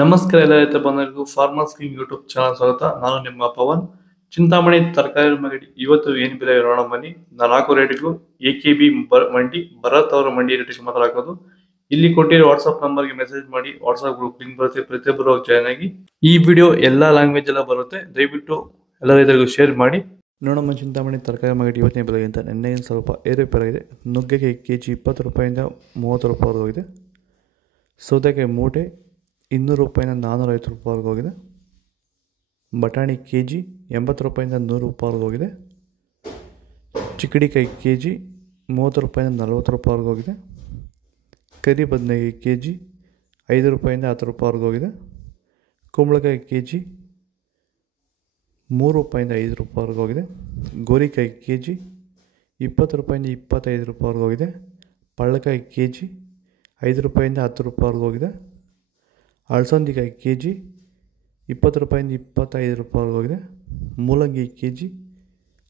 ನಮಸ್ಕಾರ ಎಲ್ಲ ರೈತ ಬಂಧುಗಳಿಗೂ ಫಾರ್ಮರ್ಸ್ ಕಿಂಗ್ ಯೂಟ್ಯೂಬ್ ಚಾನಲ್ ಸ್ವಾಗತ. ನಾನು ನಿಮ್ಮ ಪವನ್. ಚಿಂತಾಮಣಿ ತರಕಾರಿ ಮಂಡಿ ಇವತ್ತು ಏನು ಬೆಲೆ ನೋಡೋಣ ಬನ್ನಿ. ನಾಲ್ಕು ರೇಟ್ಗಳು AKB ಮಂಡಿ ಭರತ್ ಅವರ ಮಂಡಿ ರೇಟ್ ಮಾತಾಡೋದು. ಇಲ್ಲಿ ಕೊಟ್ಟಿರೋ ವಾಟ್ಸ್ಆಪ್ ನಂಬರ್ಗೆ ಮೆಸೇಜ್ ಮಾಡಿ. ವಾಟ್ಸ್ಆಪ್ ಗ್ರೂಪ್ ಲಿಂಕ್ ಬರುತ್ತೆ, ಪ್ರತಿಯೊಬ್ಬರು ಜಾಯ್ನ್ ಆಗಿ. ಈ ವಿಡಿಯೋ ಎಲ್ಲಾ ಲ್ಯಾಂಗ್ವೇಜ್ ಎಲ್ಲ ಬರುತ್ತೆ, ದಯವಿಟ್ಟು ಎಲ್ಲ ರೈತರಿಗೂ ಶೇರ್ ಮಾಡಿ. ನೋಡಮ್ಮ, ಚಿಂತಾಮಣಿ ತರಕಾರಿ ಮಂಡಿ ಇವತ್ತಿನ ಬೆಲೆಗಿಂತ ನಿನ್ನೆಗಿಂತ ಸ್ವಲ್ಪ ಏರುಪೇರಾಗಿದೆ. ನುಗ್ಗೆಗೆ KG 20 ರೂಪಾಯಿಂದ 30 ರೂಪಾಯಿವರೆಗೂ ಹೋಗಿದೆ. ಸೌತೆಕಾಯಿ ಮೂಟೆ 200 ರೂಪಾಯಿಂದ 450 ರೂಪಾಯಿವರೆಗೂ ಹೋಗಿದೆ. ಬಟಾಣಿ KG 80 ರೂಪಾಯಿಂದ 100 ರೂಪಾಯಿವರೆಗೂ ಹೋಗಿದೆ. ಚಿಕ್ಕಡಿಕಾಯಿ KG 30 ರೂಪಾಯಿಂದ 40 ರೂಪಾಯಿವರೆಗೂ ಹೋಗಿದೆ. ಕರಿ ಬದನೆಕಾಯಿ KG 5 ರೂಪಾಯಿಂದ 10 ರೂಪಾಯಿವರೆಗೂ ಹೋಗಿದೆ. ಕುಂಬಳಕಾಯಿ KG 3 ರೂಪಾಯಿಂದ 5 ರೂಪಾಯಿವರೆಗೂ ಹೋಗಿದೆ. ಗೋರಿಕಾಯಿ KG 20 ರೂಪಾಯಿಂದ 25 ರೂಪಾಯಿವರೆಗೂ ಹೋಗಿದೆ. ಪಳ್ಳಕಾಯಿ KG 5 ರೂಪಾಯಿಂದ 10 ರೂಪಾಯಿವರೆಗೂ ಹೋಗಿದೆ. ಅಳಸಂದಿಕಾಯಿ KG 20 ರೂಪಾಯಿಂದ 25 ರೂಪಾಯಿವರೆಗೂ ಹೋಗಿದೆ. ಮೂಲಂಗಿ KG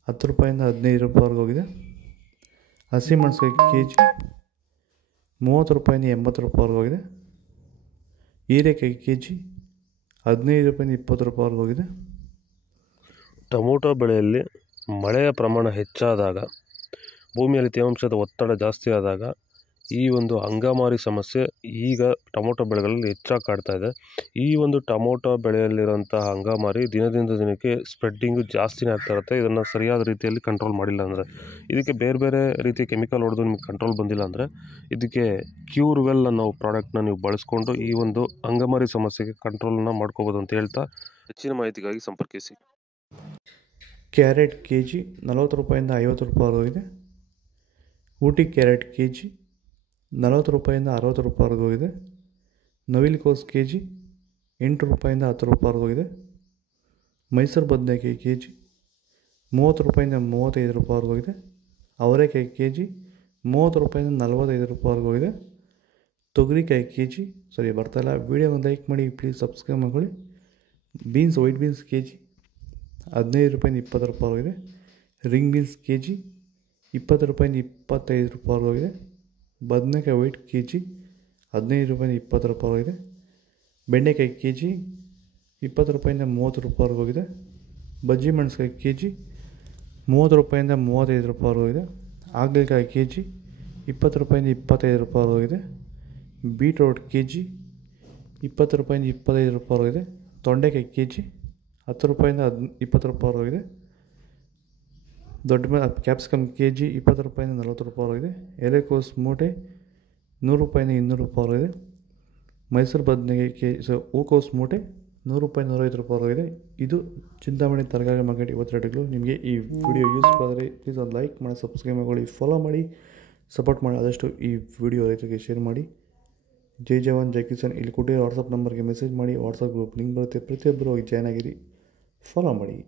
10 ರೂಪಾಯಿಂದ 15 ರೂಪಾಯಿವರೆಗೂ ಹೋಗಿದೆ. ಹಸಿಮೆಣಸಿಕಾಯಿ KG 30 ರೂಪಾಯಿಂದ 80 ರೂಪಾಯಿವರೆಗೂ ಹೋಗಿದೆ. ಹೀರೆಕಾಯಿ KG 15 ರೂಪಾಯಿಂದ 20 ರೂಪಾಯಿವರೆಗೂ ಹೋಗಿದೆ. ಟೊಮೊಟೊ ಬೆಳೆಯಲ್ಲಿ ಮಳೆಯ ಪ್ರಮಾಣ ಹೆಚ್ಚಾದಾಗ, ಭೂಮಿಯಲ್ಲಿ ತೇವಾಂಶದ ಒತ್ತಡ ಜಾಸ್ತಿ ಆದಾಗ ಈ ಒಂದು ಅಂಗಮಾರಿ ಸಮಸ್ಯೆ ಈಗ ಟೊಮೊಟೊ ಬೆಳೆಗಳಲ್ಲಿ ಹೆಚ್ಚಾಗಿ ಕಾಡ್ತಾ ಇದೆ. ಈ ಒಂದು ಟೊಮೊಟೊ ಬೆಳೆಯಲ್ಲಿರುವಂತಹ ಅಂಗಮಾರಿ ದಿನದಿಂದ ದಿನಕ್ಕೆ ಸ್ಪ್ರೆಡ್ಡಿಂಗು ಜಾಸ್ತಿನೇ ಆಗ್ತಾ ಇರುತ್ತೆ. ಇದನ್ನು ಸರಿಯಾದ ರೀತಿಯಲ್ಲಿ ಕಂಟ್ರೋಲ್ ಮಾಡಿಲ್ಲ ಅಂದರೆ, ಇದಕ್ಕೆ ಬೇರೆ ಬೇರೆ ರೀತಿಯ ಕೆಮಿಕಲ್ ಹೊಡೆದು ನಿಮಗೆ ಕಂಟ್ರೋಲ್ ಬಂದಿಲ್ಲ ಅಂದರೆ, ಇದಕ್ಕೆ ಕ್ಯೂರ್ವೆಲ್ ಅನ್ನೋ ಪ್ರಾಡಕ್ಟ್ನ ನೀವು ಬಳಸ್ಕೊಂಡು ಈ ಒಂದು ಅಂಗಮಾರಿ ಸಮಸ್ಯೆಗೆ ಕಂಟ್ರೋಲನ್ನು ಮಾಡ್ಕೋಬೋದು ಅಂತ ಹೇಳ್ತಾ, ಹೆಚ್ಚಿನ ಮಾಹಿತಿಗಾಗಿ ಸಂಪರ್ಕಿಸಿ. ಕ್ಯಾರೆಟ್ KG 40 ರೂಪಾಯಿಂದ 50 ರೂಪಾಯಿವರೆಗೂ ಇದೆ. ಊಟಿ ಕ್ಯಾರೆಟ್ KG 40 ರೂಪಾಯಿಂದ 60 ರೂಪಾಯಿವರೆಗೂ ಇದೆ. ನವಿಲುಕೋಸು KG 8 ರೂಪಾಯಿಂದ 10 ರೂಪಾಯಿವರೆಗೂ ಇದೆ. ಮೈಸೂರು ಬದನೆಕಾಯಿ KG 30 ರೂಪಾಯಿಂದ 35 ರೂಪಾಯಿವರೆಗೂ ಇದೆ. ಅವರೆಕಾಯಿ KG 30 ರೂಪಾಯಿಂದ 45 ರೂಪಾಯಿವರೆಗೂ ಇದೆ. ತೊಗರಿಕಾಯಿ KG ಬರ್ತಾಯಿಲ್ಲ. ವಿಡಿಯೋನ ಲೈಕ್ ಮಾಡಿ, ಪ್ಲೀಸ್ ಸಬ್ಸ್ಕ್ರೈಬ್ ಮಾಡ್ಕೊಳ್ಳಿ. ಬೀನ್ಸ್, ವೈಟ್ ಬೀನ್ಸ್ KG 15 ರೂಪಾಯಿಂದ 20 ರೂಪಾಯಿವರೆಗೂ ಇದೆ. ರಿಂಗ್ ಬೀನ್ಸ್ KG 20 ರೂಪಾಯಿಂದ 25 ರೂಪಾಯಿವರೆಗೂ ಇದೆ. ಬದನೆಕಾಯಿ ವೈಟ್ KG 15 ರೂಪಾಯಿಂದ 20 ರೂಪಾಯಿವರೆಗೂ ಇದೆ. ಬೆಂಡೆಕಾಯಿ KG 20 ರೂಪಾಯಿಂದ 30 ರೂಪಾಯಿವರೆಗೂ ಇದೆ. ಬಜ್ಜಿ ಮೆಣಸಿಕಾಯಿ KG 30 ರೂಪಾಯಿಂದ 35 ರೂಪಾಯಿವರೆಗೂ ಇದೆ. ಹಾಗಲಕಾಯಿ KG 20 ರೂಪಾಯಿಂದ 25 ರೂಪಾಯಿವರೆಗೂ ಇದೆ. ಬೀಟ್ರೋಟ್ KG 20 ರೂಪಾಯಿಂದ 25 ರೂಪಾಯಿವರೆಗೂ ಇದೆ. ತೊಂಡೆಕಾಯಿ KG 10 ರೂಪಾಯಿಂದ 20 ರೂಪಾಯಿವರೆಗೂ ಇದೆ. ಕ್ಯಾಪ್ಸಿಕಮ್ KG 20 ರೂಪಾಯಿಂದ 40 ರೂಪಾಯಿವರೆಗೂ ಇದೆ. ಎಲೆಕೋಸು ಮೂಟೆ 100 ರೂಪಾಯಿಂದ 200 ರೂಪಾಯಿವರೆಗೂ ಇದೆ. ಮೈಸೂರು ಬದನೆಕಾಯಿ ಹೂಕೋಸು ಮೂಟೆ 100 ರೂಪಾಯಿಂದ 150 ರೂಪಾಯಿವರೆಗೂ ಇದೆ. ಇದು ಚಿಂತಾಮಣಿ ತರಕಾರಿ ಮಾರ್ಕೆಟ್ ಇವತ್ತು ರೇಟ್ಗಳು. ನಿಮಗೆ ಈ ವಿಡಿಯೋ ಯೂಸ್ ಆದರೆ ಪ್ಲೀಸ್ ಒಂದು ಲೈಕ್ ಮಾಡಿ, ಸಬ್ಸ್ಕ್ರೈಬ್ ಮಾಡ್ಕೊಳ್ಳಿ, ಫಾಲೋ ಮಾಡಿ, ಸಪೋರ್ಟ್ ಮಾಡಿ. ಆದಷ್ಟು ಈ ವಿಡಿಯೋ ರೈತರಿಗೆ ಶೇರ್ ಮಾಡಿ. ಜೈ ಜವಾನ್ ಜೈ ಕಿಸಾನ್. ಇಲ್ಲಿ ಕೊಟ್ಟಿರೋ ವಾಟ್ಸಪ್ ನಂಬರ್ಗೆ ಮೆಸೇಜ್ ಮಾಡಿ. ವಾಟ್ಸಪ್ ಗ್ರೂಪ್ ಲಿಂಕ್ ಬರುತ್ತೆ, ಪ್ರತಿಯೊಬ್ಬರು ಹೋಗಿ ಜಾಯ್ನ್ ಆಗಿರಿ, ಫಾಲೋ ಮಾಡಿ.